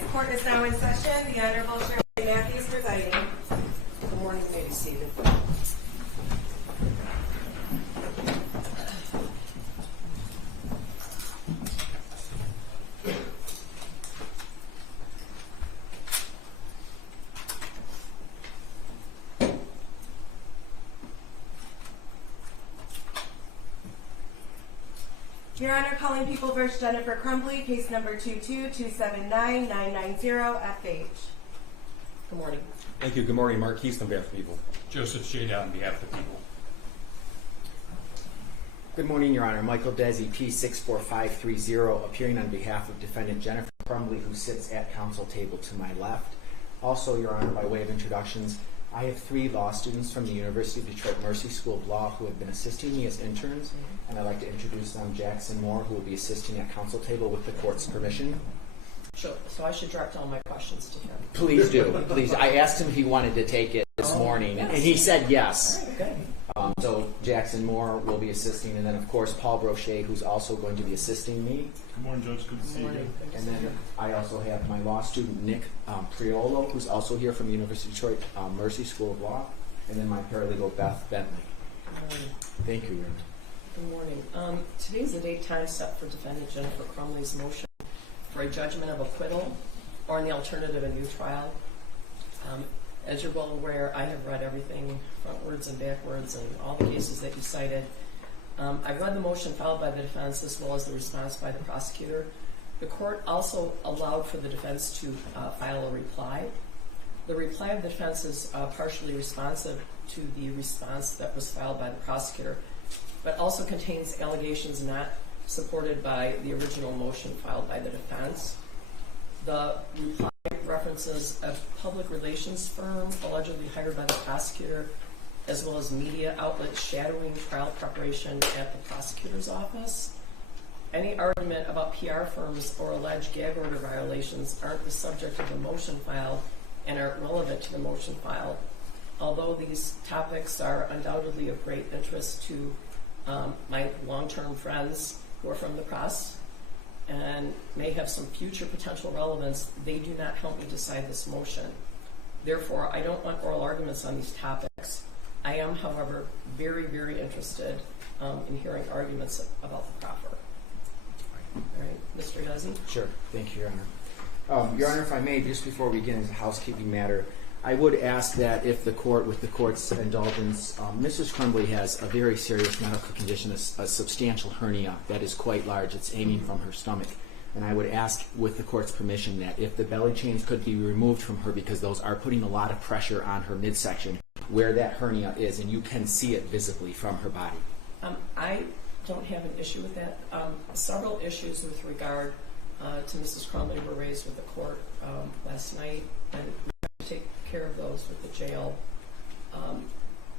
rise. Court is now in session. The Honorable Shirley Matthews presiding. Good morning, you may be seated. Your Honor, calling People v. Jennifer Crumbley, case number 222799990, FH. Good morning. Thank you. Good morning. Mark Keith on behalf of the people. Joseph Shada on behalf of the people. Good morning, Your Honor. Michael Desi, P64530, appearing on behalf of defendant Jennifer Crumbley, who sits at counsel table to my left. Also, Your Honor, by way of introductions, I have 3 law students from the University of Detroit Mercy School of Law who have been assisting me as interns, and I'd like to introduce them. Jackson Moore, who will be assisting at counsel table with the court's permission. Sure. So I should direct all my questions to him. Please do. Please. I asked him if he wanted to take it this morning, and he said yes. Good. So Jackson Moore will be assisting, and then of course Paul Brochet, who's also going to be assisting me. Good morning, Judge. Good to see you. And then I also have my law student Nick Priolo, who's also here from the University of Detroit Mercy School of Law, and then my paralegal Beth Bentley. Thank you, Your Honor. Good morning. Today is the date time set for defendant Jennifer Crumbley's motion for a judgment of acquittal or, in the alternative, a new trial. As you're well aware, I have read everything frontwards and backwards and all the cases that you cited. I've read the motion filed by the defense as well as the response by the prosecutor. The court also allowed for the defense to file a reply. The reply of the defense is partially responsive to the response that was filed by the prosecutor, but also contains allegations not supported by the original motion filed by the defense. The reply references a public relations firm allegedly hired by the prosecutor, as well as media outlets shadowing trial preparation at the prosecutor's office. Any argument about PR firms or alleged gag order violations aren't the subject of the motion filed and aren't relevant to the motion filed. Although these topics are undoubtedly of great interest to my long-term friends who are from the press and may have some future potential relevance, they do not help me decide this motion. Therefore, I don't want oral arguments on these topics. I am, however, very, very interested in hearing arguments about the proffer. All right, Mr. Desi? Sure. Thank you, Your Honor. Your Honor, if I may, just before we get into the housekeeping matter, I would ask that if the court, with the court's indulgence, Mrs. Crumbley has a very serious medical condition, a substantial hernia that is quite large. It's hanging from her stomach. And I would ask, with the court's permission, that if the belly chains could be removed from her, because those are putting a lot of pressure on her midsection where that hernia is, and you can see it visibly from her body. I don't have an issue with that. Several issues with regard to Mrs. Crumbley were raised with the court last night, and we have to take care of those with the jail.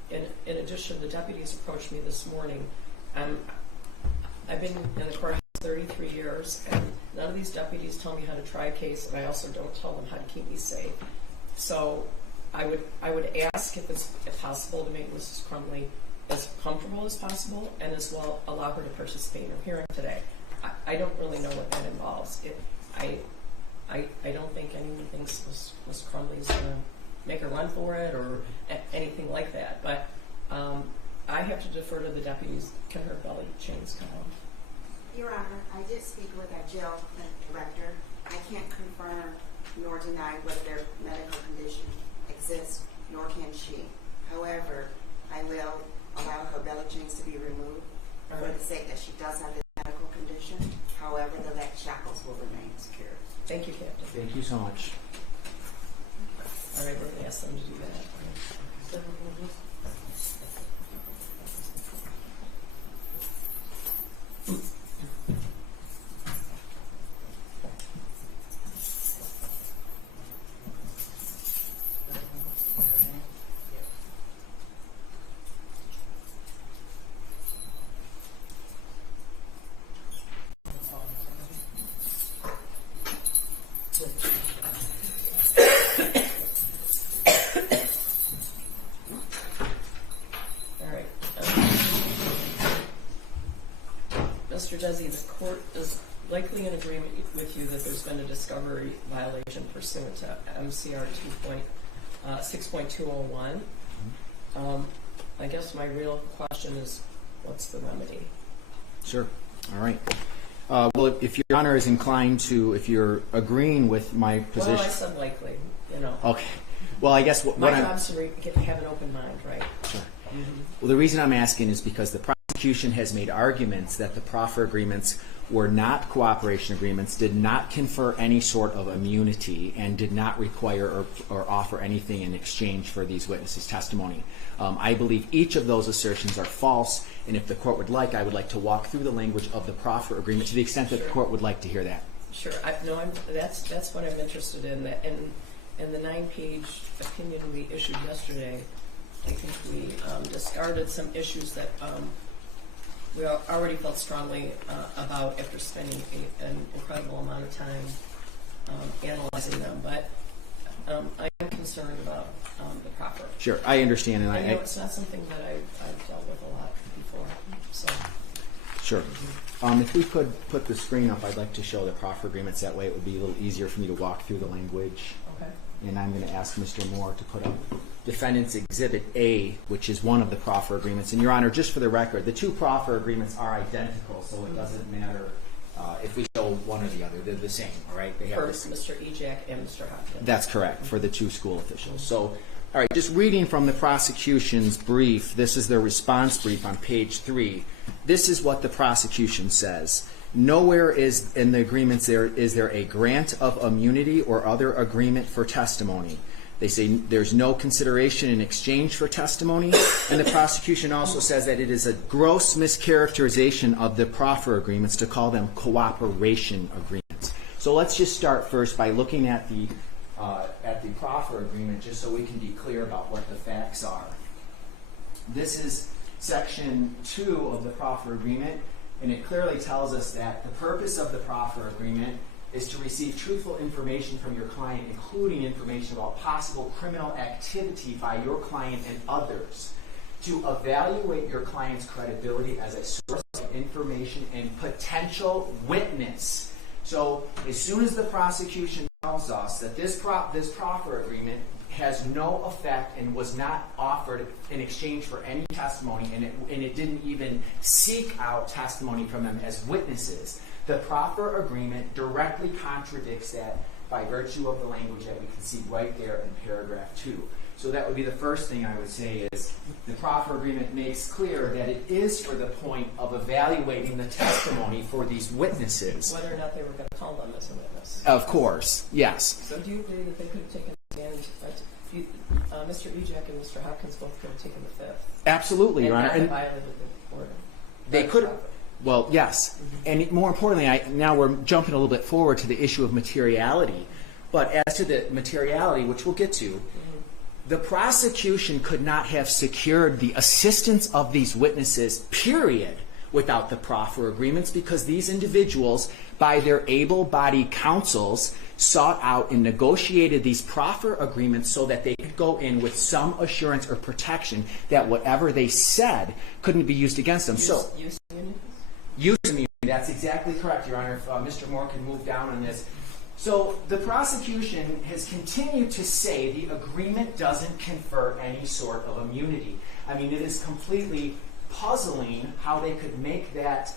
In addition, the deputies approached me this morning. I've been in the courthouse 33 years, and none of these deputies tell me how to try a case, and I also don't tell them how to keep me safe. So I would ask if it's possible to make Mrs. Crumbley as comfortable as possible, and as well allow her to participate in her hearing today. I don't really know what that involves. I don't think anyone thinks Ms. Crumbley's going to make a run for it or anything like that. But I have to defer to the deputies. Can her belly chains come off? Your Honor, I did speak with our jail director. I can't confirm nor deny whether their medical condition exists, nor can she. However, I will allow her belly chains to be removed for the sake that she does have a medical condition. However, the leg shackles will remain secure. Thank you, Captain. Thank you so much. All right, we're going to ask them to do that. Mr. Desi, the court is likely in agreement with you that there's been a discovery violation pursuant to MCR 6.201. I guess my real question is, what's the remedy? Sure. All right. Well, if Your Honor is inclined to, if you're agreeing with my position. Well, I said likely, you know. Okay. Well, I guess what My I'm. job's to have an open mind, right? Sure. Well, the reason I'm asking is because the prosecution has made arguments that the proffer agreements were not cooperation agreements, did not confer any sort of immunity, and did not require or offer anything in exchange for these witnesses' testimony. I believe each of those assertions are false, and if the court would like, I would like to walk through the language of the proffer agreement to the extent that the court would like to hear that. Sure. That's what I'm interested in. In the 9-page opinion we issued yesterday, I think we discarded some issues that we already felt strongly about after spending an incredible amount of time analyzing them. But I am concerned about the proffer. Sure, I understand, and I know it's not something that I've dealt with a lot before. So. Sure. If we could put the screen up, I'd like to show the proffer agreements. That way it would be a little easier for me to walk through the language. Okay. And I'm going to ask Mr. Moore to put up Defendant's Exhibit A, which is one of the proffer agreements. And, Your Honor, just for the record, the two proffer agreements are identical, so it doesn't matter if we show one or the other. They're the same, all right? They have First, Mr. Ejak and Mr. Hopkins. That's correct, for the two school officials. So, all right, just reading from the prosecution's brief, this is their response brief on page 3. This is what the prosecution says. Nowhere is in the agreements is there a grant of immunity or other agreement for testimony. They say there's no consideration in exchange for testimony, and the prosecution also says that it is a gross mischaracterization of the proffer agreements to call them cooperation agreements. So let's just start first by looking at the proffer agreement, just so we can be clear about what the facts are. This is section 2 of the proffer agreement, and it clearly tells us that the purpose of the proffer agreement is to receive truthful information from your client, including information about possible criminal activity by your client and others, to evaluate your client's credibility as a source of information and potential witness. So as soon as the prosecution tells us that this proffer agreement has no effect and was not offered in exchange for any testimony, and it didn't even seek out testimony from them as witnesses, the proffer agreement directly contradicts that by virtue of the language that we can see right there in paragraph 2. So that would be the first thing I would say is the proffer agreement makes clear that it is for the point of evaluating the testimony for these witnesses. Whether or not they were going to call them as a witness. Of course, yes. So do you agree that they could have taken a stand? Mr. Ejak and Mr. Hopkins both could have taken the fifth. Absolutely, Your Honor. And violated the order. They could. Well, yes. And more importantly, now we're jumping a little bit forward to the issue of materiality. But as to the materiality, which we'll get to, the prosecution could not have secured the assistance of these witnesses, period, without the proffer agreements, because these individuals, by their able-bodied counsels, sought out and negotiated these proffer agreements so that they could go in with some assurance or protection that whatever they said couldn't be used against them. Use immunity. That's exactly correct, Your Honor. If Mr. Moore can move down on this. So the prosecution has continued to say the agreement doesn't confer any sort of immunity. I mean, it is completely puzzling how they could make that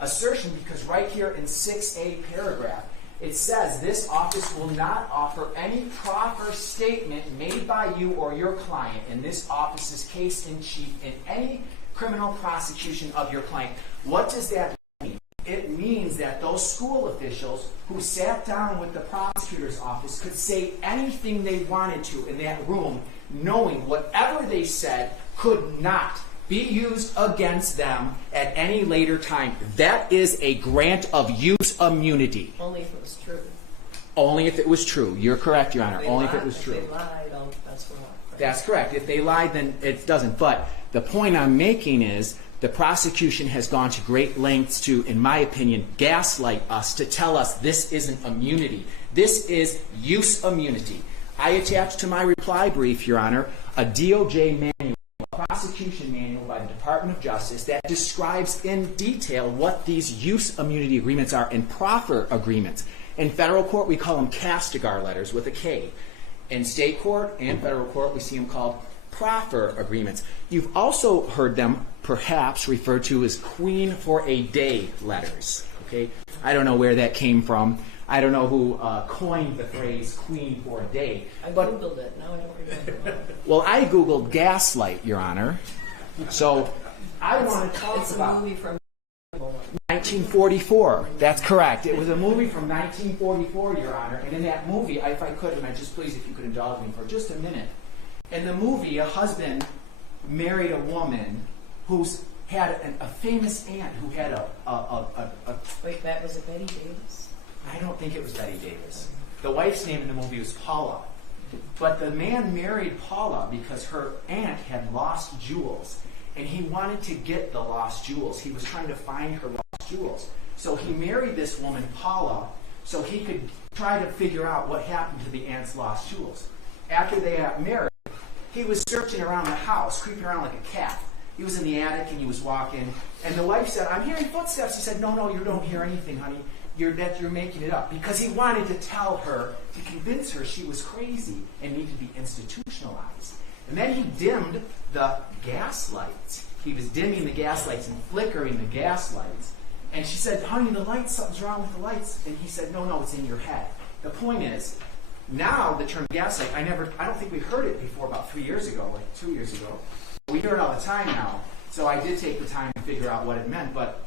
assertion, because right here in 6A paragraph, it says this office will not offer any proffer statement made by you or your client in this office's case in chief in any criminal prosecution of your client. What does that mean? It means that those school officials who sat down with the prosecutor's office could say anything they wanted to in that room, knowing whatever they said could not be used against them at any later time. That is a grant of use immunity. Only if it was true. Only if it was true. You're correct, Your Honor. Only if it was true. If they lied, that's wrong. Right? That's correct. If they lied, then it doesn't. But the point I'm making is the prosecution has gone to great lengths to, in my opinion, gaslight us to tell us this isn't immunity. This is use immunity. I attached to my reply brief, Your Honor, a DOJ manual, a prosecution manual by the Department of Justice that describes in detail what these use immunity agreements are and proffer agreements. In federal court, we call them castigar letters with a K. In state court and federal court, we see them called proffer agreements. You've also heard them perhaps referred to as queen for a day letters. Okay, I don't know where that came from. I don't know who coined the phrase queen for a day. I Googled it. Now I don't remember. Well, I Googled gaslight, Your Honor. So I want to talk It's a about movie from 1944. That's correct. It was a movie from 1944, Your Honor. And in that movie, if I could, and I just please if you could indulge me for just a minute. In the movie, a husband married a woman who's had a famous aunt who had a Wait, that was a Betty Davis? I don't think it was Betty Davis. The wife's name in the movie was Paula. But the man married Paula because her aunt had lost jewels. And he wanted to get the lost jewels. He was trying to find her lost jewels. So he married this woman, Paula, so he could try to figure out what happened to the aunt's lost jewels. After they got married, he was searching around the house, creeping around like a cat. He was in the attic and he was walking. And the wife said, "I'm hearing footsteps." He said, No, you don't hear anything, honey. You're making it up. Because he wanted to tell her, to convince her she was crazy and needed to be institutionalized. And then he dimmed the gas lights. He was dimming the gas lights and flickering the gas lights. And she said, "Honey, the lights, something's wrong with the lights." And he said, No, it's in your head. The point is, now the term gaslight, I don't think we heard it before about 3 years ago, like 2 years ago. We hear it all the time now. So I did take the time to figure out what it meant. But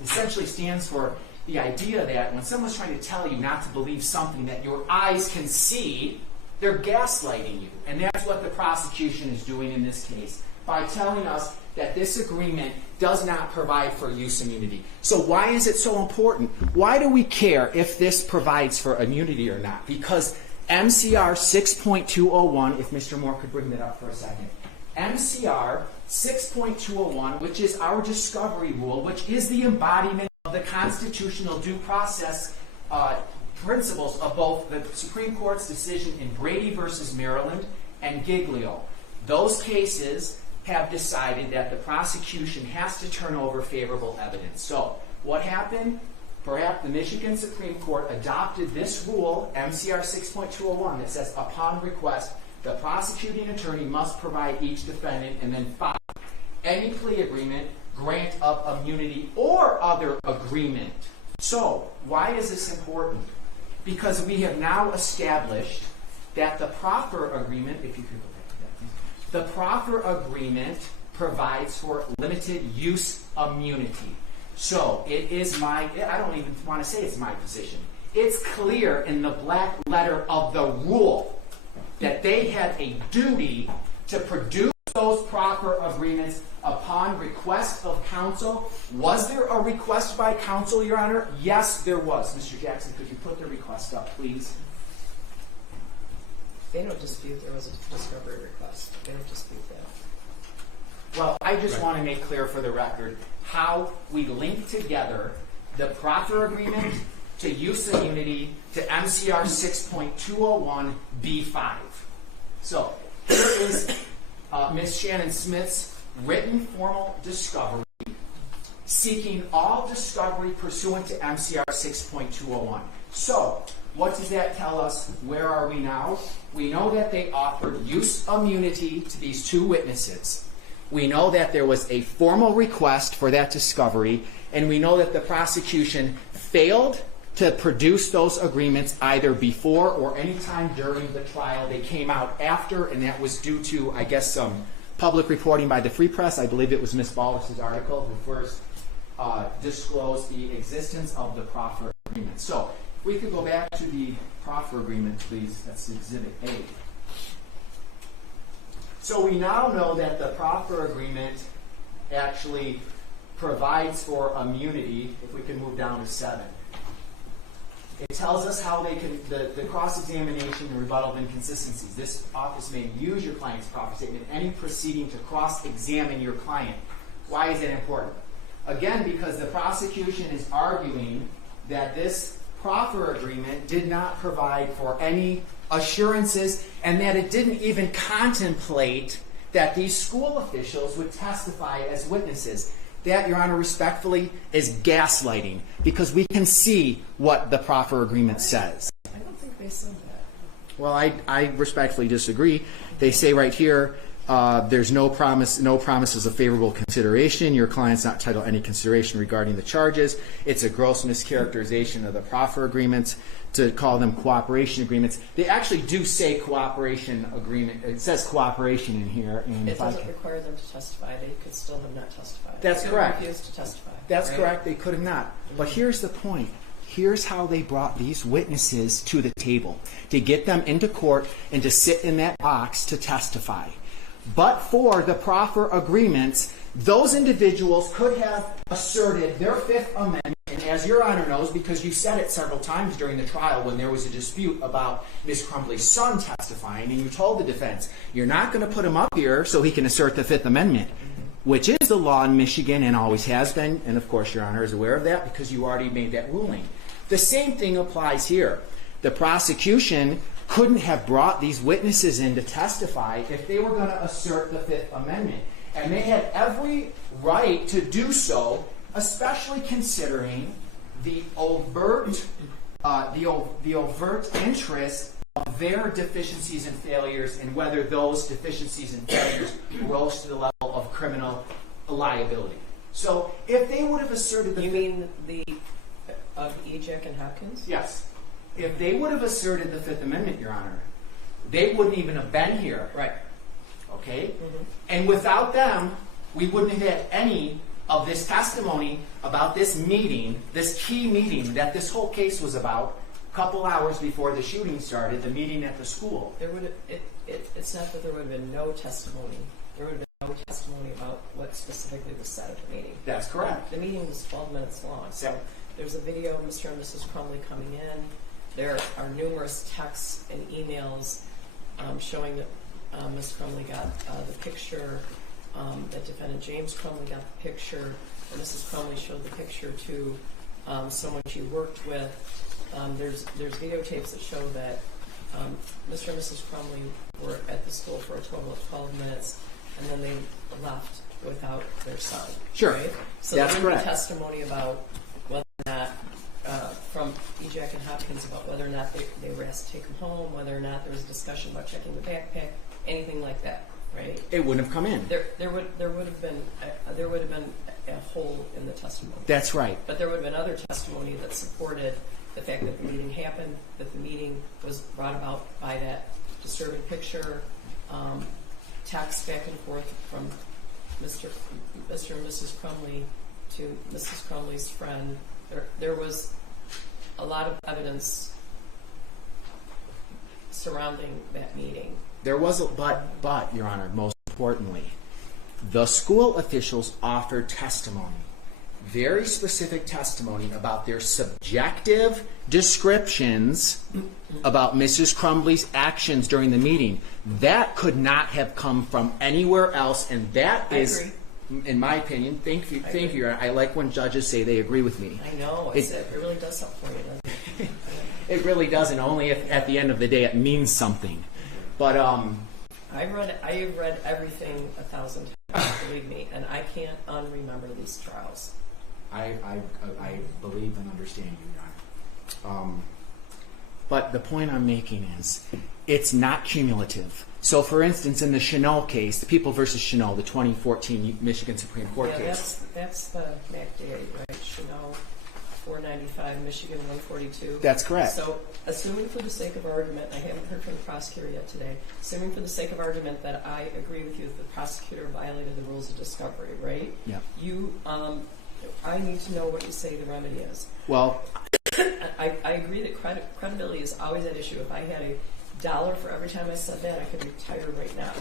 it essentially stands for the idea that when someone's trying to tell you not to believe something that your eyes can see, they're gaslighting you. And that's what the prosecution is doing in this case by telling us that this agreement does not provide for use immunity. So why is it so important? Why do we care if this provides for immunity or not? Because MCR 6.201, if Mr. Moore could bring that up for a second. MCR 6.201, which is our discovery rule, which is the embodiment of the constitutional due process principles of both the Supreme Court's decision in Brady versus Maryland and Giglio. Those cases have decided that the prosecution has to turn over favorable evidence. So what happened? Perhaps the Michigan Supreme Court adopted this rule, MCR 6.201, that says upon request, the prosecuting attorney must provide each defendant, and then 5, any plea agreement, grant of immunity, or other agreement. So, why is this important? Because we have now established that the proffer agreement, if you could go back to that, please. The proffer agreement provides for limited use immunity. So, it is I don't even want to say it's my position. It's clear in the black letter of the rule that they had a duty to produce those proffer agreements upon request of counsel. Was there a request by counsel, Your Honor? Yes, there was. Mr. Jackson, could you put the request up, please? They don't dispute there was a discovery request. They don't dispute that. Well, I just want to make clear for the record how we link together the proffer agreement to use immunity to MCR 6.201 B5. So, here is Ms. Shannon Smith's written formal discovery seeking all discovery pursuant to MCR 6.201. So, what does that tell us? Where are we now? We know that they offered use immunity to these 2 witnesses. We know that there was a formal request for that discovery, and we know that the prosecution failed to produce those agreements either before or any time during the trial. They came out after, and that was due to, I guess, some public reporting by the Free Press. I believe it was Ms. Ballas' article who first disclosed the existence of the proffer agreement. So, if we could go back to the proffer agreement, please. That's Exhibit A. So we now know that the proffer agreement actually provides for immunity. If we can move down to 7. It tells us how they can, the cross-examination and rebuttal of inconsistencies. This office may use your client's proffer statement in any proceeding to cross-examine your client. Why is that important? Again, because the prosecution is arguing that this proffer agreement did not provide for any assurances and that it didn't even contemplate that these school officials would testify as witnesses. That, Your Honor, respectfully, is gaslighting, because we can see what the proffer agreement says. I don't think they said that. Well, I respectfully disagree. They say right here, there's no promises of favorable consideration. Your client's not entitled to any consideration regarding the charges. It's a gross mischaracterization of the proffer agreements to call them cooperation agreements. They actually do say cooperation agreement. It says cooperation in here. And It doesn't require them to testify. They could still have not testified. That's They correct. refused to testify. That's right? correct. They could have not. But here's the point. Here's how they brought these witnesses to the table, to get them into court and to sit in that box to testify. But for the proffer agreements, those individuals could have asserted their Fifth Amendment. And as Your Honor knows, because you said it several times during the trial when there was a dispute about Ms. Crumbley's son testifying, and you told the defense, you're not going to put him up here so he can assert the Fifth Amendment, which is the law in Michigan and always has been. And of course, Your Honor is aware of that because you already made that ruling. The same thing applies here. The prosecution couldn't have brought these witnesses in to testify if they were going to assert the Fifth Amendment. And they had every right to do so, especially considering the overt interest of their deficiencies and failures, and whether those deficiencies and failures rose to the level of criminal liability. So if they would have asserted the You mean the of Ejek and Hopkins? Yes. If they would have asserted the Fifth Amendment, Your Honor, they wouldn't even have been here. Right. Okay? And without them, we wouldn't have had any of this testimony about this meeting, this key meeting that this whole case was about, a couple hours before the shooting started, the meeting at the school. There would have, it's not that there would have been no testimony. There would have been no testimony about what specifically was said at the meeting. That's correct. The meeting was 12 minutes long. So there's a video of Mr. and Mrs. Crumbley coming in. There are numerous texts and emails showing that Ms. Crumbley got the picture, that defendant James Crumbley got the picture, and Mrs. Crumbley showed the picture to someone she worked with. There's videotapes that show that Mr. and Mrs. Crumbley were at the school for a total of 12 minutes, and then they left without their son. Sure. Right? So That's there would be correct. testimony about whether or not, from Ejek and Hopkins, about whether or not they were asked to take him home, whether or not there was a discussion about checking the backpack, anything like that, right? It wouldn't have come in. There would have been a hole in the testimony. That's right. But there would have been other testimony that supported the fact that the meeting happened, that the meeting was brought about by that disturbing picture, texts back and forth from Mr. and Mrs. Crumbley to Mrs. Crumbley's friend. There was a lot of evidence surrounding that meeting. There was a but, Your Honor, most importantly, the school officials offered testimony, very specific testimony about their subjective descriptions about Mrs. Crumbley's actions during the meeting. That could not have come from anywhere else, and that is, in my opinion, thank you, Your Honor. I like when judges say they agree with me. I know, it really does something for you, doesn't it? It really doesn't, only if at the end of the day it means something. But I have read everything 1,000 times, believe me, and I can't unremember these trials. I believe and understand you, Your Honor. But the point I'm making is, it's not cumulative. So, for instance, in the Chanel case, the People versus Chanel, the 2014 Michigan Supreme Court case. That's the MAC date, right? Chanel 495, Michigan 142. That's correct. So, assuming for the sake of argument, I haven't heard from the prosecutor yet today, assuming for the sake of argument that I agree with you that the prosecutor violated the rules of discovery, right? Yeah. I need to know what you say the remedy is. Well, I agree that credibility is always at issue. If I had $1 for every time I said that, I could retire right now.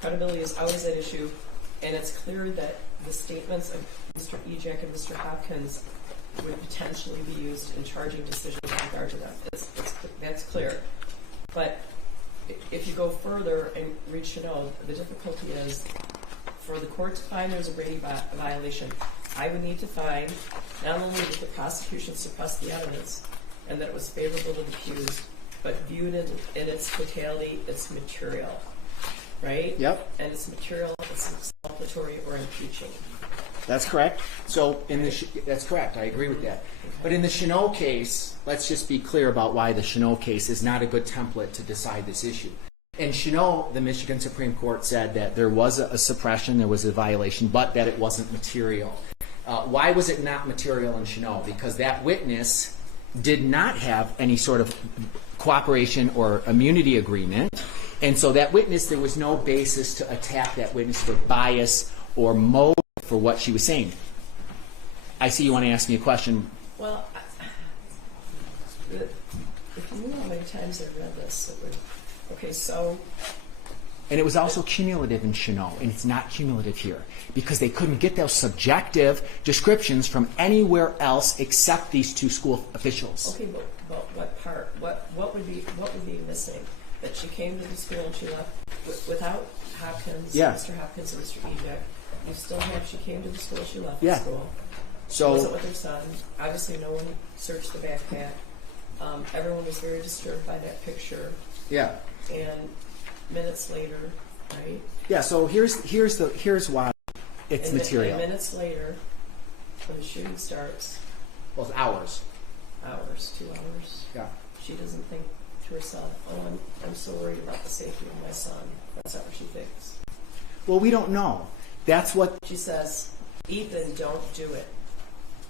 Credibility is always at issue, and it's clear that the statements of Mr. Ejek and Mr. Hopkins would potentially be used in charging decisions with regard to them. That's clear. But if you go further and reach Chanel, the difficulty is for the court to find there's a Brady violation, I would need to find not only that the prosecution suppressed the evidence and that it was favorable to the accused, but viewed in its totality, its material. right? Yep. And it's material, it's exculpatory or impeaching. That's correct. So that's correct. I agree with that. But in the Cheneau case, let's just be clear about why the Cheneau case is not a good template to decide this issue. In Cheneau, the Michigan Supreme Court said that there was a suppression, there was a violation, but that it wasn't material. Why was it not material in Cheneau? Because that witness did not have any sort of cooperation or immunity agreement, and so that witness, there was no basis to attack that witness for bias or motive for what she was saying. I see you want to ask me a question. Well, if you knew how many times I read this, it would. Okay, so. And it was also cumulative in Cheneau, and it's not cumulative here because they couldn't get those subjective descriptions from anywhere else except these two school officials. Okay, but what part? What would be missing? That she came to the school and she left without Hopkins, Yeah. Mr. Hopkins, and Mr. Ejek. You still have. She came to the school. She left Yeah. the school. So She wasn't with her son. Obviously, no one searched the backpack. Everyone was very disturbed by that picture. yeah, And minutes later, right? yeah. So here's why it's And material. minutes later, when the shooting starts, Well, hours. 2 hours, Yeah. she doesn't think to herself, "Oh, I'm so worried about the safety of my son." That's not what she thinks. Well, we don't know. That's what. She says, "Ethan, don't do it."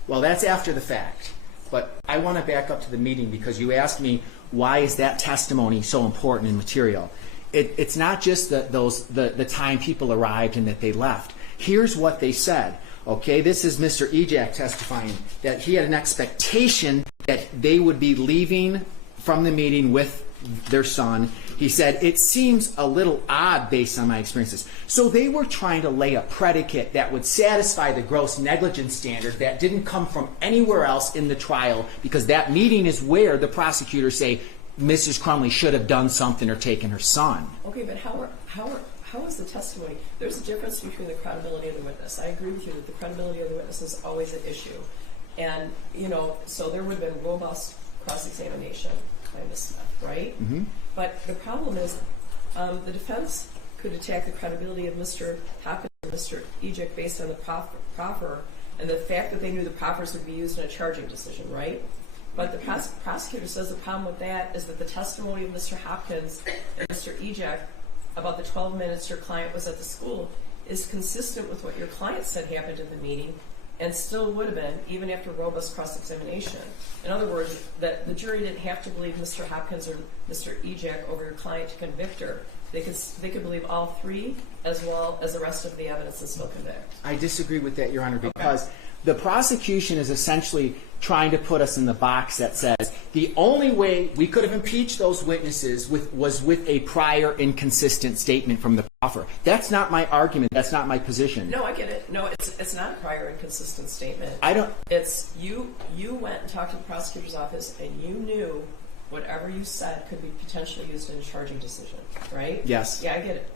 Well, that's after the fact. But I want to back up to the meeting because you asked me why is that testimony so important and material. It's not just the time people arrived and that they left. Here's what they said. Okay, this is Mr. Ejak testifying that he had an expectation that they would be leaving from the meeting with their son. He said, "It seems a little odd based on my experiences." So they were trying to lay a predicate that would satisfy the gross negligence standard that didn't come from anywhere else in the trial, because that meeting is where the prosecutors say Mrs. Crumbley should have done something or taken her son. Okay, but how is the testimony? There's a difference between the credibility of the witness. I agree with you that the credibility of the witness is always an issue. And, so there would have been robust cross-examination by Ms. Smith, right? Mm-hmm. But the problem is the defense could attack the credibility of Mr. Hopkins and Mr. Ejek based on the proffer and the fact that they knew the proffers would be used in a charging decision, right? But the prosecutor says the problem with that is that the testimony of Mr. Hopkins and Mr. Ejek about the 12 minutes your client was at the school is consistent with what your client said happened in the meeting and still would have been even after robust cross-examination. In other words, that the jury didn't have to believe Mr. Hopkins or Mr. Ejek over your client to convict her. They could believe all three as well as the rest of the evidence and still convict. I disagree with that, Your Honor, because the prosecution is essentially trying to put us in the box that says the only way we could have impeached those witnesses was with a prior inconsistent statement from the proffer. That's not my argument. That's not my position. No, I get it. No, it's not a prior inconsistent statement. I don't. It's you went and talked to the prosecutor's office and you knew whatever you said could be potentially used in a charging decision, right? Yes. Yeah, I get it.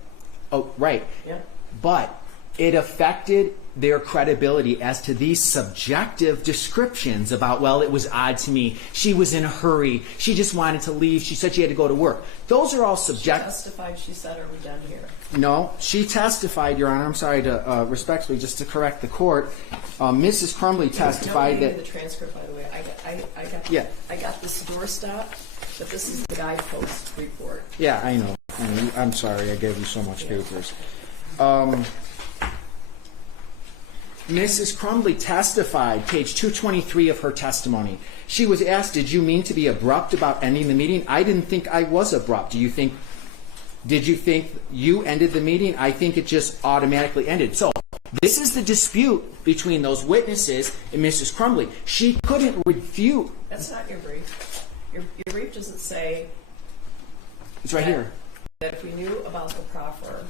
Oh, right. Yeah. But it affected their credibility as to these subjective descriptions about, well, it was odd to me. She was in a hurry. She just wanted to leave. She said she had to go to work. Those are all She subjective. testified, she said, are we done here? No, she testified, Your Honor. I'm sorry to respectfully, just to correct the court. Mrs. Crumbley testified No, that. the transcript, by the way. Yeah. I got this doorstop, but this is the guidepost report. Yeah, I know. I'm sorry. I gave you so much papers. Mrs. Crumbley testified, page 223 of her testimony. She was asked, "Did you mean to be abrupt about ending the meeting?" "I didn't think I was abrupt. Did you think you ended the meeting?" "I think it just automatically ended." So this is the dispute between those witnesses and Mrs. Crumbley. She couldn't refute. That's not your brief. Your brief doesn't say It's right here. that if we knew about the proffer,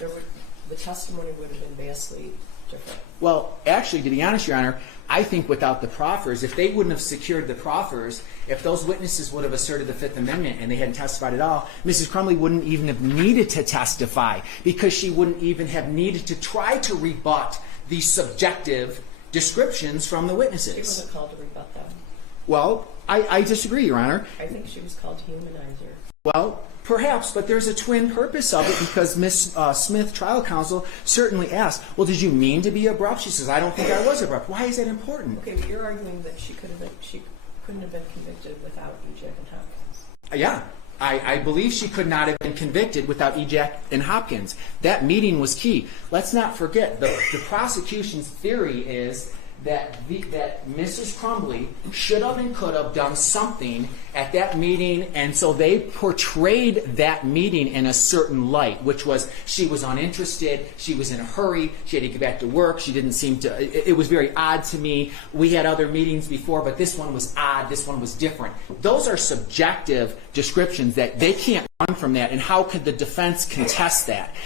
the testimony would have been vastly different. Well, actually, to be honest, Your Honor, I think without the proffers, if they wouldn't have secured the proffers, if those witnesses would have asserted the Fifth Amendment and they hadn't testified at all, Mrs. Crumbley wouldn't even have needed to testify because she wouldn't even have needed to try to rebut these subjective descriptions from the She witnesses. wasn't called to rebut them. Well, I disagree, Your Honor. I think she was called humanizer. Well, perhaps, but there's a twin purpose of it because Miss Smith, trial counsel, certainly asked, well, did you mean to be abrupt? She says, I don't think I was abrupt. Why is that important? Okay, but you're arguing that she couldn't have been convicted without Ejak and Hopkins. Yeah, I believe she could not have been convicted without Ejak and Hopkins. That meeting was key. Let's not forget, the prosecution's theory is that Mrs. Crumbley should have and could have done something at that meeting, and so they portrayed that meeting in a certain light, which was she was uninterested, she was in a hurry, she had to get back to work, she didn't seem to, it was very odd to me. We had other meetings before, but this one was odd, this one was different. Those are subjective descriptions that they can't run from that, and how could the defense contest that?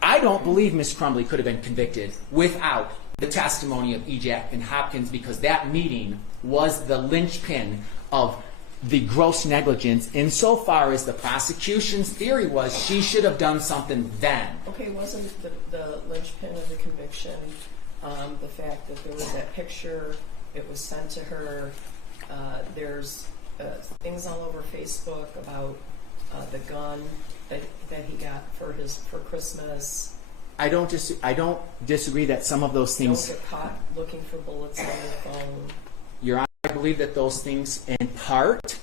I don't believe Miss Crumbley could have been convicted without the testimony of Ejak and Hopkins, because that meeting was the linchpin of the gross negligence insofar as the prosecution's theory was she should have done something then. Okay, wasn't the linchpin of the conviction the fact that there was that picture, it was sent to her, there's things all over Facebook about the gun that he got for Christmas. I don't disagree that some of those things. Don't get caught looking for bullets on your phone. Your Honor, I believe that those things in part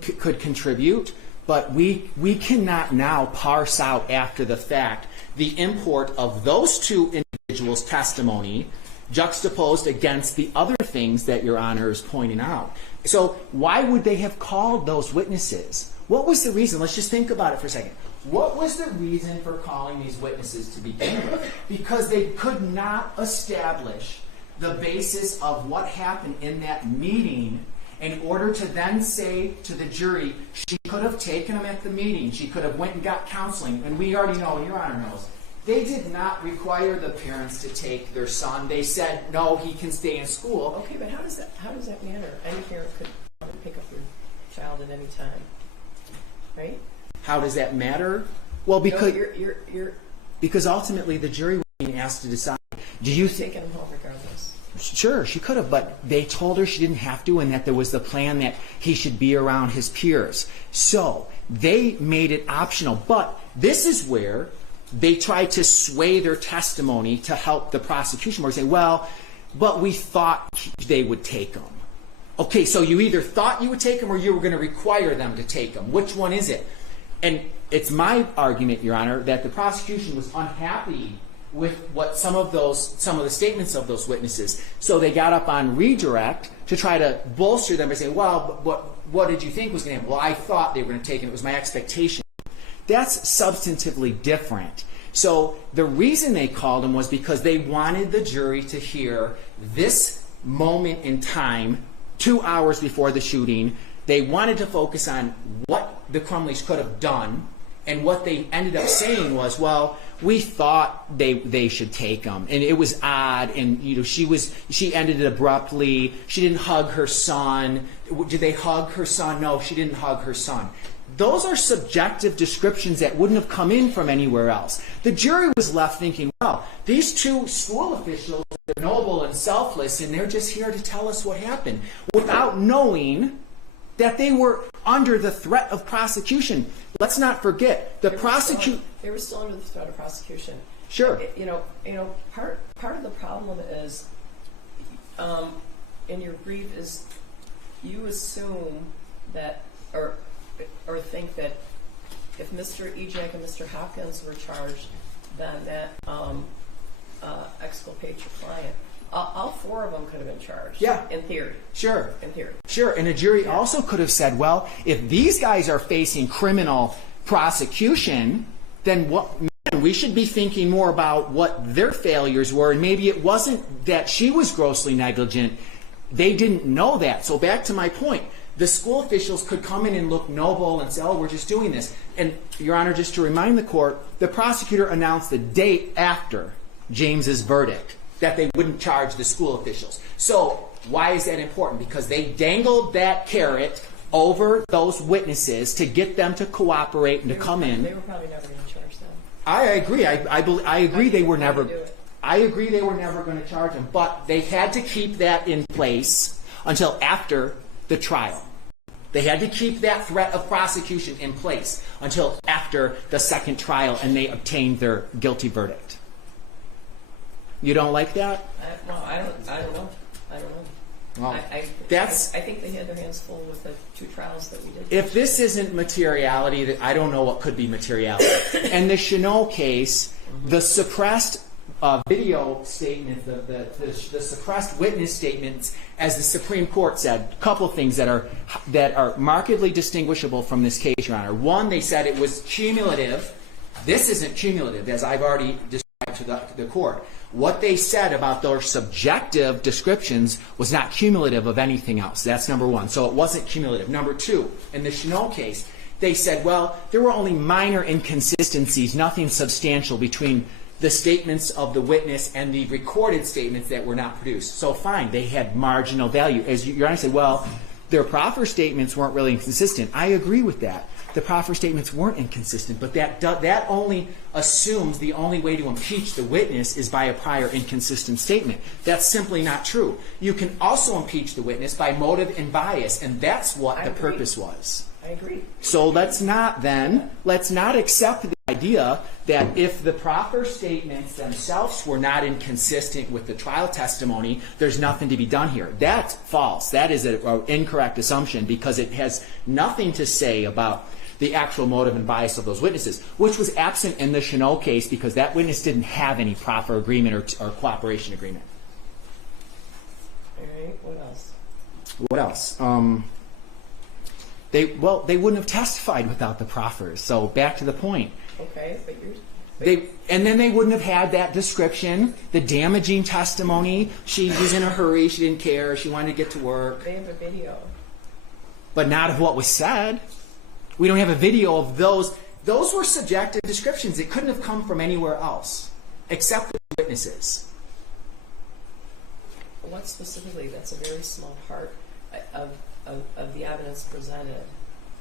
could contribute, but we cannot now parse out after the fact the import of those two individuals' testimony juxtaposed against the other things that Your Honor is pointing out. So why would they have called those witnesses? What was the reason? Let's just think about it for a second. What was the reason for calling these witnesses to begin with? Because they could not establish the basis of what happened in that meeting in order to then say to the jury, she could have taken them at the meeting, she could have went and got counseling, and we already know, and Your Honor knows, they did not require the parents to take their son. They said, no, he can stay in school. Okay, but how does that matter? Any parent could pick up your child at any time, right? How does that matter? Well, because no, you're because ultimately the jury was being asked to decide. Do you think? taking him home regardless. Sure, she could have, but they told her she didn't have to, and that there was the plan that he should be around his peers. So they made it optional. But this is where they tried to sway their testimony to help the prosecution, where they say, well, but we thought they would take him. Okay, so you either thought you would take him or you were going to require them to take him. Which one is it? And it's my argument, Your Honor, that the prosecution was unhappy with what some of the statements of those witnesses. So they got up on redirect to try to bolster them and say, well, what did you think was going to happen? Well, I thought they were going to take him. It was my expectation. That's substantively different. So the reason they called him was because they wanted the jury to hear this moment in time, 2 hours before the shooting. They wanted to focus on what the Crumbleys could have done, and what they ended up saying was, well, we thought they should take him, and it was odd, and she ended it abruptly. She didn't hug her son. Did they hug her son? No, she didn't hug her son. Those are subjective descriptions that wouldn't have come in from anywhere else. The jury was left thinking, well, these two school officials are noble and selfless, and they're just here to tell us what happened, without knowing that they were under the threat of prosecution. Let's not forget, the prosecution... They were still under the threat of prosecution. Sure. Part of the problem is, in your brief, is you assume that, or think that if Mr. Ejak and Mr. Hopkins were charged, then that exculpates your client. All four of them could have been charged. Yeah. In theory. Sure. In theory. Sure. And a jury also could have said, well, if these guys are facing criminal prosecution, then we should be thinking more about what their failures were, and maybe it wasn't that she was grossly negligent. They didn't know that. So back to my point, the school officials could come in and look noble and say, oh, we're just doing this. And, Your Honor, just to remind the court, the prosecutor announced the date after James's verdict that they wouldn't charge the school officials. So why is that important? Because they dangled that carrot over those witnesses to get them to cooperate and to come in. They were probably never going to charge them. I agree. I agree they were never. I agree they were never going to charge them, but they had to keep that in place until after the trial. They had to keep that threat of prosecution in place until after the second trial and they obtained their guilty verdict. You don't like that? I don't know. Well, I think they had their hands full with the 2 trials that we did. If this isn't materiality, I don't know what could be materiality. And the Chanel case, the suppressed video statement, the suppressed witness statements, as the Supreme Court said, a couple of things that are markedly distinguishable from this case, Your Honor. One, they said it was cumulative. This isn't cumulative, as I've already described to the court. What they said about their subjective descriptions was not cumulative of anything else. That's number one. So it wasn't cumulative. Number two, in the Chanel case, they said, well, there were only minor inconsistencies, nothing substantial between the statements of the witness and the recorded statements that were not produced. So fine, they had marginal value. As Your Honor said, well, their proffer statements weren't really inconsistent. I agree with that. The proffer statements weren't inconsistent, but that only assumes the only way to impeach the witness is by a prior inconsistent statement. That's simply not true. You can also impeach the witness by motive and bias, and that's what the purpose was. I agree. So let's not accept the idea that if the proffer statements themselves were not inconsistent with the trial testimony, there's nothing to be done here. That's false. That is an incorrect assumption because it has nothing to say about the actual motive and bias of those witnesses, which was absent in the Chanel case because that witness didn't have any proffer agreement or cooperation agreement. All right, what else? What else? They wouldn't have testified without the proffers. So back to the point. Okay, but And then they wouldn't have had that description, the damaging testimony. She was in a hurry. She didn't care. She wanted to get to work. They have a video. But not of what was said. We don't have a video of those. Those were subjective descriptions. It couldn't have come from anywhere else except the witnesses. What specifically? That's a very small part of the evidence presented.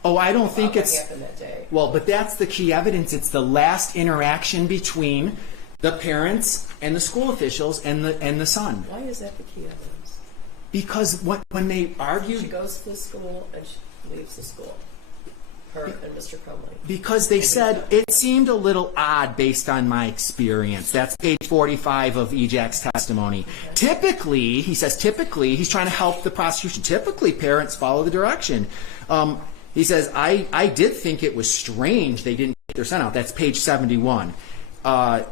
Oh, I don't think it's... What happened that day. Well, but that's the key evidence. It's the last interaction between the parents and the school officials and the son. Why is that the key evidence? Because when they argued... She goes to the school and she leaves the school. Her and Mr. Crumbley. Because they said it seemed a little odd based on my experience. That's page 45 of EJAC's testimony. Okay. Typically, he says, he's trying to help the prosecution. Typically, parents follow the direction. He says, I did think it was strange they didn't take their son out. That's page 71. The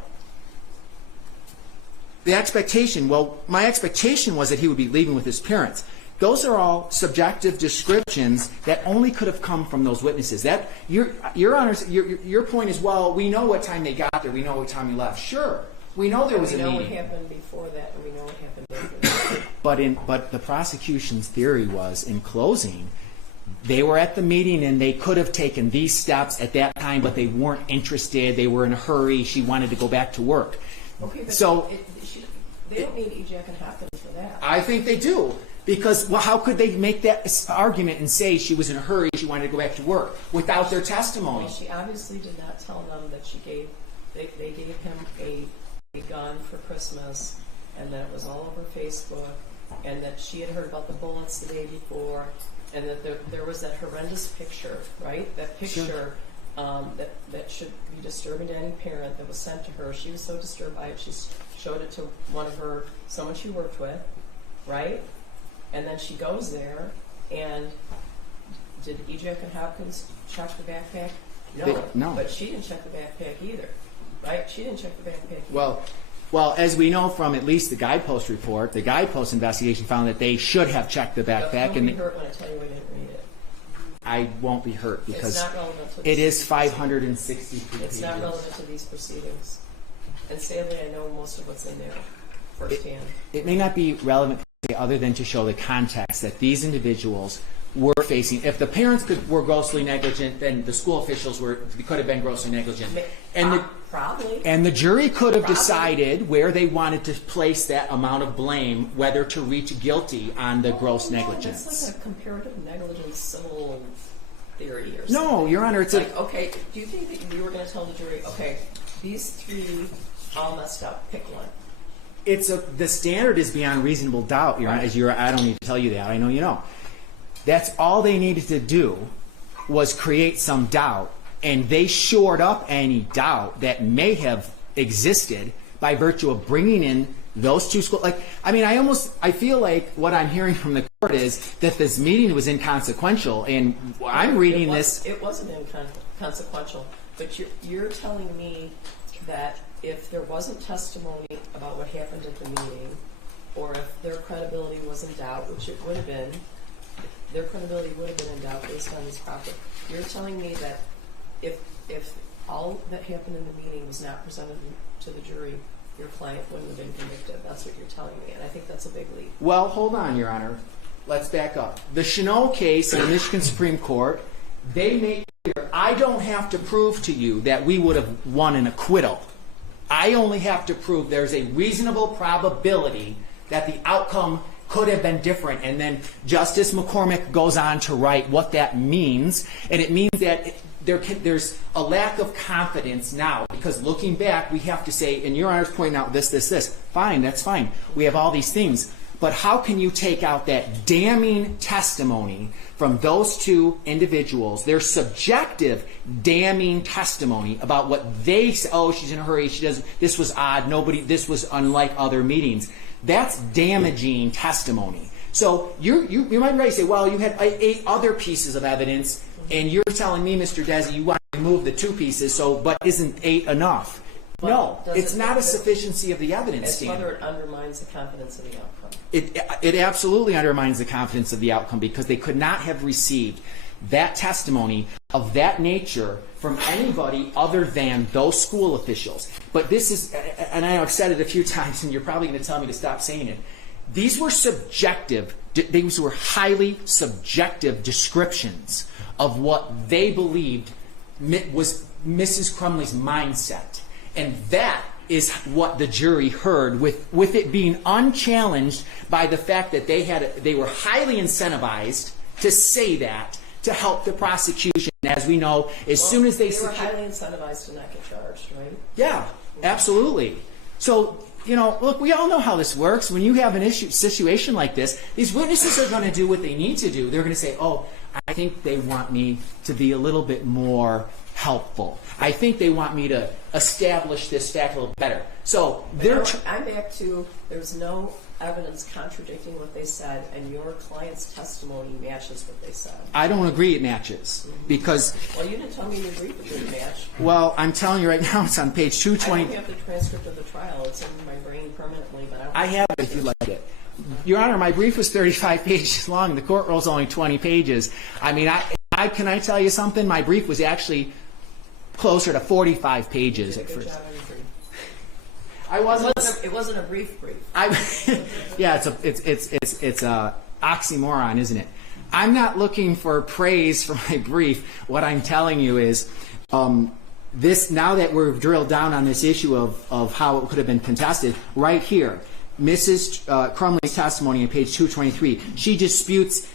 expectation, my expectation was that he would be leaving with his parents. Those are all subjective descriptions that only could have come from those witnesses. That your Honors, your point is, well, we know what time they got there. We know what time he left. Sure, we know there was a meeting. We know what happened before that, and we know what happened after that. But the prosecution's theory was, in closing, they were at the meeting and they could have taken these steps at that time, but they weren't interested. They were in a hurry. She wanted to go back to work. Okay, but so they don't need EJAC and Hopkins for that. I think they do. Because, well, how could they make that argument and say she was in a hurry, she wanted to go back to work, without their testimony? Well, she obviously did not tell them that they gave him a gun for Christmas, and that it was all over Facebook, and that she had heard about the bullets the day before, and that there was that horrendous picture, right? That picture that should be disturbing to any parent that was sent to her. She was so disturbed by it, she showed it to someone she worked with, right? And then she goes there, and did EJAC and Hopkins check the backpack? No. But she didn't check the backpack either, right? She didn't check the backpack either. Well, as we know from at least the Guidepost report, the Guidepost investigation found that they should have checked the backpack. Don't be hurt when I tell you we didn't read it. I won't be hurt because it's not relevant to it is 560 pages. It's not relevant to these proceedings. And sadly, I know most of what's in there firsthand. It may not be relevant other than to show the context that these individuals were facing. If the parents were grossly negligent, then the school officials could have been grossly negligent. Probably. And the jury could have decided where they wanted to place that amount of blame, whether to reach guilty on the gross negligence. That's like a comparative negligence civil theory or something. No, Your Honor, it's okay, do you think that you were going to tell the jury, okay, these three all messed up, pick one? The standard is beyond reasonable doubt, Your Honor. I don't need to tell you that. I know you know. That's all they needed to do was create some doubt, and they shored up any doubt that may have existed by virtue of bringing in those two schools. Like, I mean, I feel like what I'm hearing from the court is that this meeting was inconsequential, and I'm reading this. It wasn't inconsequential, but you're telling me that if there wasn't testimony about what happened at the meeting, or if their credibility was in doubt, which it would have been, their credibility would have been in doubt based on this property. You're telling me that if all that happened in the meeting was not presented to the jury, your client wouldn't have been convicted. That's what you're telling me, and I think that's a big leap. Well, hold on, Your Honor. Let's back up. The Cheneau case in the Michigan Supreme Court, they make clear, I don't have to prove to you that we would have won an acquittal. I only have to prove there's a reasonable probability that the outcome could have been different. And then Justice McCormick goes on to write what that means, and it means that there's a lack of confidence now, because looking back, we have to say, and Your Honor's pointing out this. Fine, that's fine. We have all these things. But how can you take out that damning testimony from those two individuals, their subjective damning testimony about what they say, oh, she's in a hurry, she doesn't, this was odd, this was unlike other meetings. That's damaging testimony. So you might be ready to say, well, you had 8 other pieces of evidence, and you're telling me, Mr. Desi, you want to remove the 2 pieces, but isn't 8 enough? No, it's not a sufficiency of the evidence standard. Whether it undermines the confidence of the outcome. It absolutely undermines the confidence of the outcome, because they could not have received that testimony of that nature from anybody other than those school officials. But this is, and I know I've said it a few times, and you're probably going to tell me to stop saying it, these were these were highly subjective descriptions of what they believed was Mrs. Crumbley's mindset. And that is what the jury heard, with it being unchallenged by the fact that they were highly incentivized to say that to help the prosecution. As we know, soon as they were highly incentivized to not get charged, right? Yeah, absolutely. So, look, we all know how this works. When you have an situation like this, these witnesses are going to do what they need to do. They're going to say, oh, I think they want me to be a little bit more helpful. I think they want me to establish this fact a little better. So I'm back to, there's no evidence contradicting what they said, and your client's testimony matches what they said. I don't agree it matches, because... Well, you didn't tell me you agreed with it match. Well, I'm telling you right now, it's on page 220. I don't have the transcript of the trial. It's in my brain permanently, but I have it if you like it. Your Honor, my brief was 35 pages long. The court roll's only 20 pages. I mean, can I tell you something? My brief was actually closer to 45 pages at first. It wasn't a brief. Yeah, it's a oxymoron, isn't it? I'm not looking for praise for my brief. What I'm telling you is, this, now that we've drilled down on this issue of how it could have been contested, right here, Mrs. Crumbley's testimony on page 223, she disputes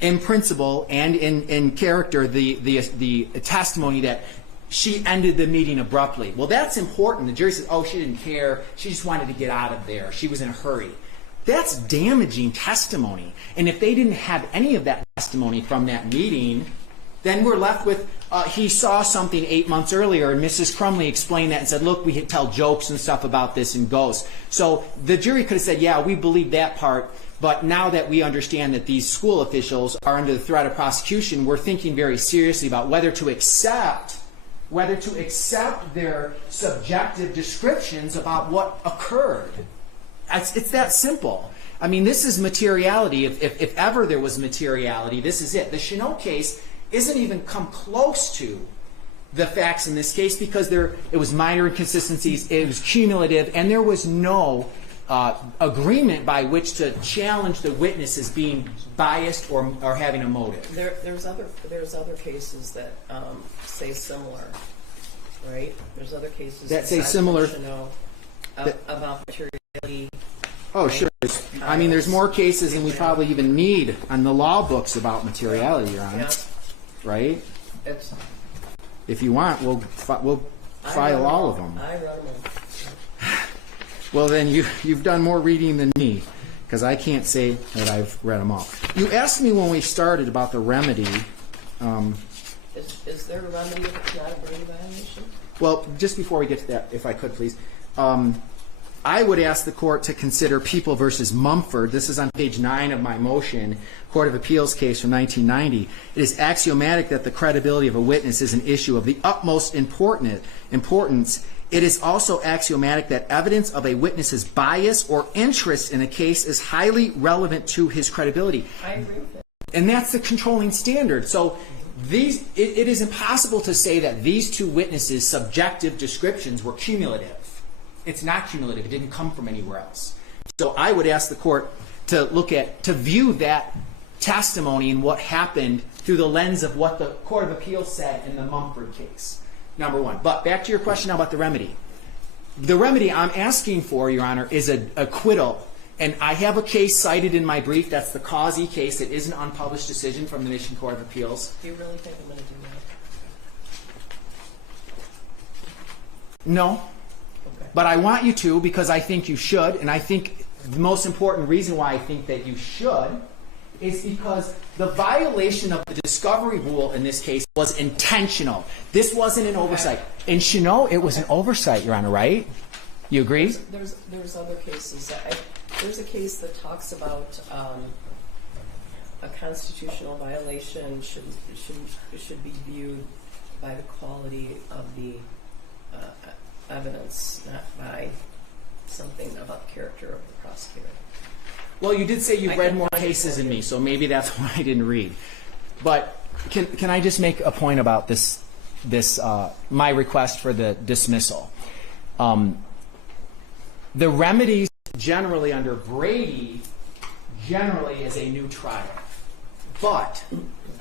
in principle and in character the testimony that she ended the meeting abruptly. Well, that's important. The jury says, oh, she didn't care. She just wanted to get out of there. She was in a hurry. That's damaging testimony. And if they didn't have any of that testimony from that meeting, then we're left with, he saw something 8 months earlier, and Mrs. Crumbley explained that and said, look, we tell jokes and stuff about this and ghosts. So the jury could have said, yeah, we believe that part, but now that we understand that these school officials are under the threat of prosecution, we're thinking very seriously about whether to accept their subjective descriptions about what occurred. It's that simple. I mean, this is materiality. If ever there was materiality, this is it. The Cheneau case isn't even come close to the facts in this case, because it was minor inconsistencies, it was cumulative, and there was no agreement by which to challenge the witness as being biased or having a motive. There's other cases that say similar, right? There's other cases that say similar about materiality. Oh, sure. I mean, there's more cases than we probably even need on the law books about materiality, Your Honor. Yeah. Right? If you want, we'll file all of them. I wrote them all. Well, then you've done more reading than me. because I can't say that I've read them all. You asked me when we started about the remedy. Is there a remedy if it's not a Brady violation? Well, just before we get to that, if I could, please. I would ask the court to consider People versus Mumford. This is on page 9 of my motion, Court of Appeals case from 1990. It is axiomatic that the credibility of a witness is an issue of the utmost importance. It is also axiomatic that evidence of a witness's bias or interest in a case is highly relevant to his credibility. I agree with that. And that's the controlling standard. So it is impossible to say that these two witnesses' subjective descriptions were cumulative. It's not cumulative. It didn't come from anywhere else. So I would ask the court to view that testimony and what happened through the lens of what the Court of Appeals said in the Mumford case, number one. But back to your question now about the remedy. The remedy I'm asking for, Your Honor, is an acquittal. And I have a case cited in my brief. That's the Causey case. It is an unpublished decision from the Michigan Court of Appeals. Do you really think I'm going to do that? No. Okay. But I want you to, because I think you should, and I think the most important reason why I think that you should is because the violation of the discovery rule in this case was intentional. This wasn't an oversight. In Cheneau, it was an oversight, Your Honor, right? You agree? There's other cases. There's a case that talks about a constitutional violation should be viewed by the quality of the evidence, not by something about the character of the prosecutor. Well, you did say you've read more cases than me, so maybe that's why I didn't read. But can I just make a point about this my request for the dismissal? The remedies generally under Brady generally is a new trial. But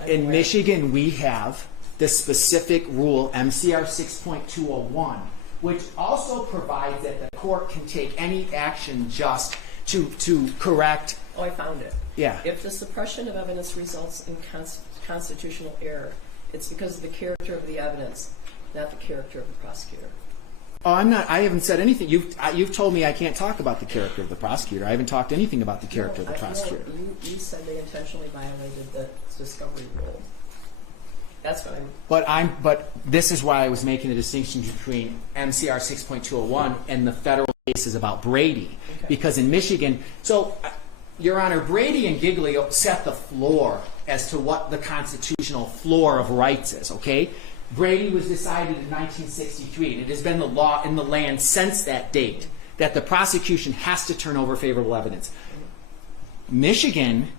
in Michigan we have the specific rule MCR 6.201, which also provides that the court can take any action just to correct. Oh, I found it. Yeah. If the suppression of evidence results in constitutional error, it's because of the character of the evidence, not the character of the prosecutor. Oh, I'm not. I haven't said anything. You've told me I can't talk about the character of the prosecutor. I haven't talked anything about the character of the prosecutor. You said they intentionally violated the discovery rule. That's what I'm. But this is why I was making the distinction between MCR 6.201 and the federal cases about Brady, because in Michigan. So, Your Honor, Brady and Giglio set the floor as to what the constitutional floor of rights is. Okay. Brady was decided in 1963, and it has been the law in the land since that date that the prosecution has to turn over favorable evidence. Michigan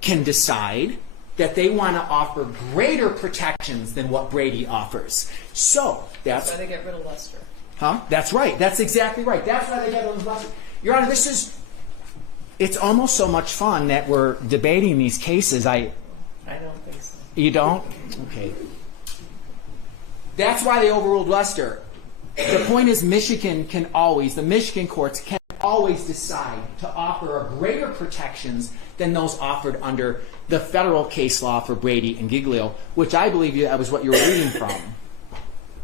can decide that they want to offer greater protections than what Brady offers. So that's why they get rid of Lester. Huh? That's right. That's exactly right. That's why they get rid of Lester. Your Honor, it's almost so much fun that we're debating these cases. I don't think so. You don't? Okay. That's why they overruled Lester. The point is the Michigan courts can always decide to offer greater protections than those offered under the federal case law for Brady and Giglio, which I believe that was what you were reading from.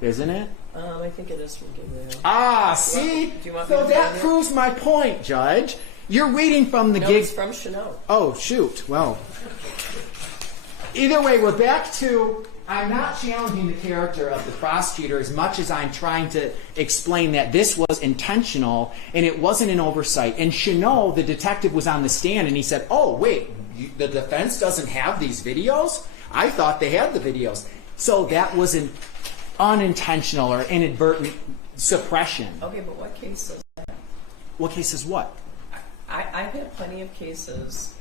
Isn't it? I think it is from Giglio. Ah, see? So that proves my point, Judge. You're reading from the it's from Cheneau. Oh, shoot. Well, either way, we're back to... I'm not challenging the character of the prosecutor as much as I'm trying to explain that this was intentional and it wasn't an oversight. In Cheneau, the detective was on the stand and he said, oh, wait, the defense doesn't have these videos? I thought they had the videos. So that was an unintentional or inadvertent suppression. Okay, but what case says that? What case is what? I've had plenty of cases,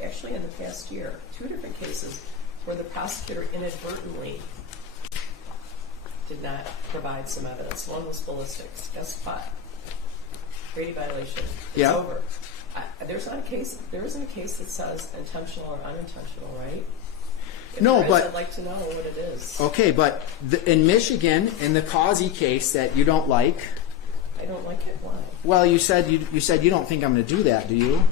actually in the past year, 2 different cases, where the prosecutor inadvertently did not provide some evidence. One was ballistics. Guess what? Brady violation. It's over. There isn't a case that says intentional or unintentional, right? If there is, I'd like to know what it is. Okay, but in Michigan, in the Causey case that you don't like. I don't like it. Why? Well, you said you don't think I'm going to do that, do you?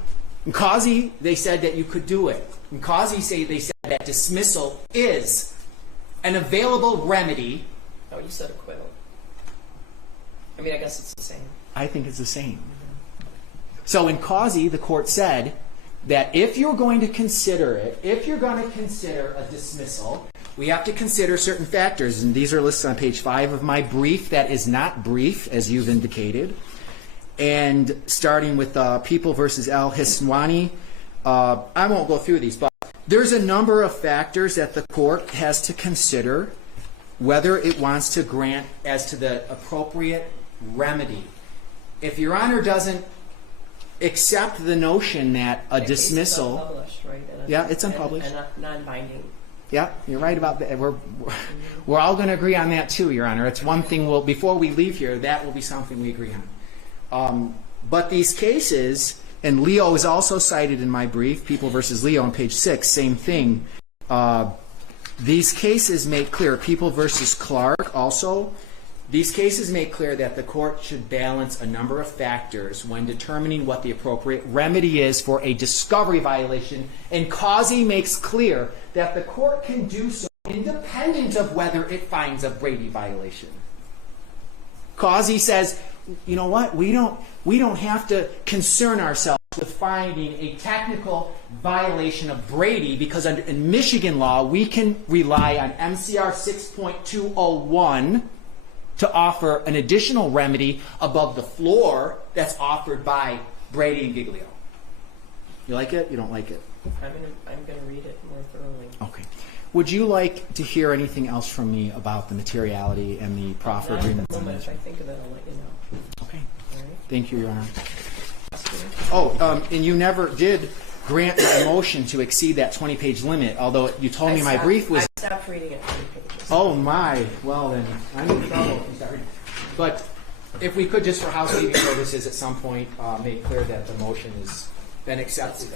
In Causey, they said that you could do it. In Causey, they said that dismissal is an available remedy. Oh, you said acquittal. I mean, I guess it's the same. I think it's the same. So in Causey, the court said that if you're going to consider it, if you're going to consider a dismissal, we have to consider certain factors, and these are listed on page 5 of my brief. That is not brief, as you've indicated. And starting with People versus Al Hiswani, I won't go through these, but there's a number of factors that the court has to consider whether it wants to grant as to the appropriate remedy. If Your Honor doesn't accept the notion that a dismissal... It's unpublished, right? Yeah, it's unpublished. And non-binding. Yeah, you're right about that. We're all going to agree on that too, Your Honor. It's one thing before we leave here, that will be something we agree on. But these cases, and Leo is also cited in my brief, People versus Leo on page 6, same thing. These cases make clear, People versus Clark also, these cases make clear that the court should balance a number of factors when determining what the appropriate remedy is for a discovery violation. And Causey makes clear that the court can do so independent of whether it finds a Brady violation. Causey says, you know what, we don't have to concern ourselves with finding a technical violation of Brady because in Michigan law we can rely on MCR 6.201 to offer an additional remedy above the floor that's offered by Brady and Giglio. You like it? You don't like it? I'm gonna read it more thoroughly. Okay. Would you like to hear anything else from me about the materiality and the proffer Not at agreements? the moment. If I think of it, I'll let you know. Okay. All right. Thank you, Your Honor. Oh, and you never did grant my motion to exceed that 20-page limit, although you told me my brief was... I stopped reading it. Oh, my. Well, then, I'm in trouble if you start reading. But if we could, just for housekeeping purposes, at some point, make clear that the motion has been accepted.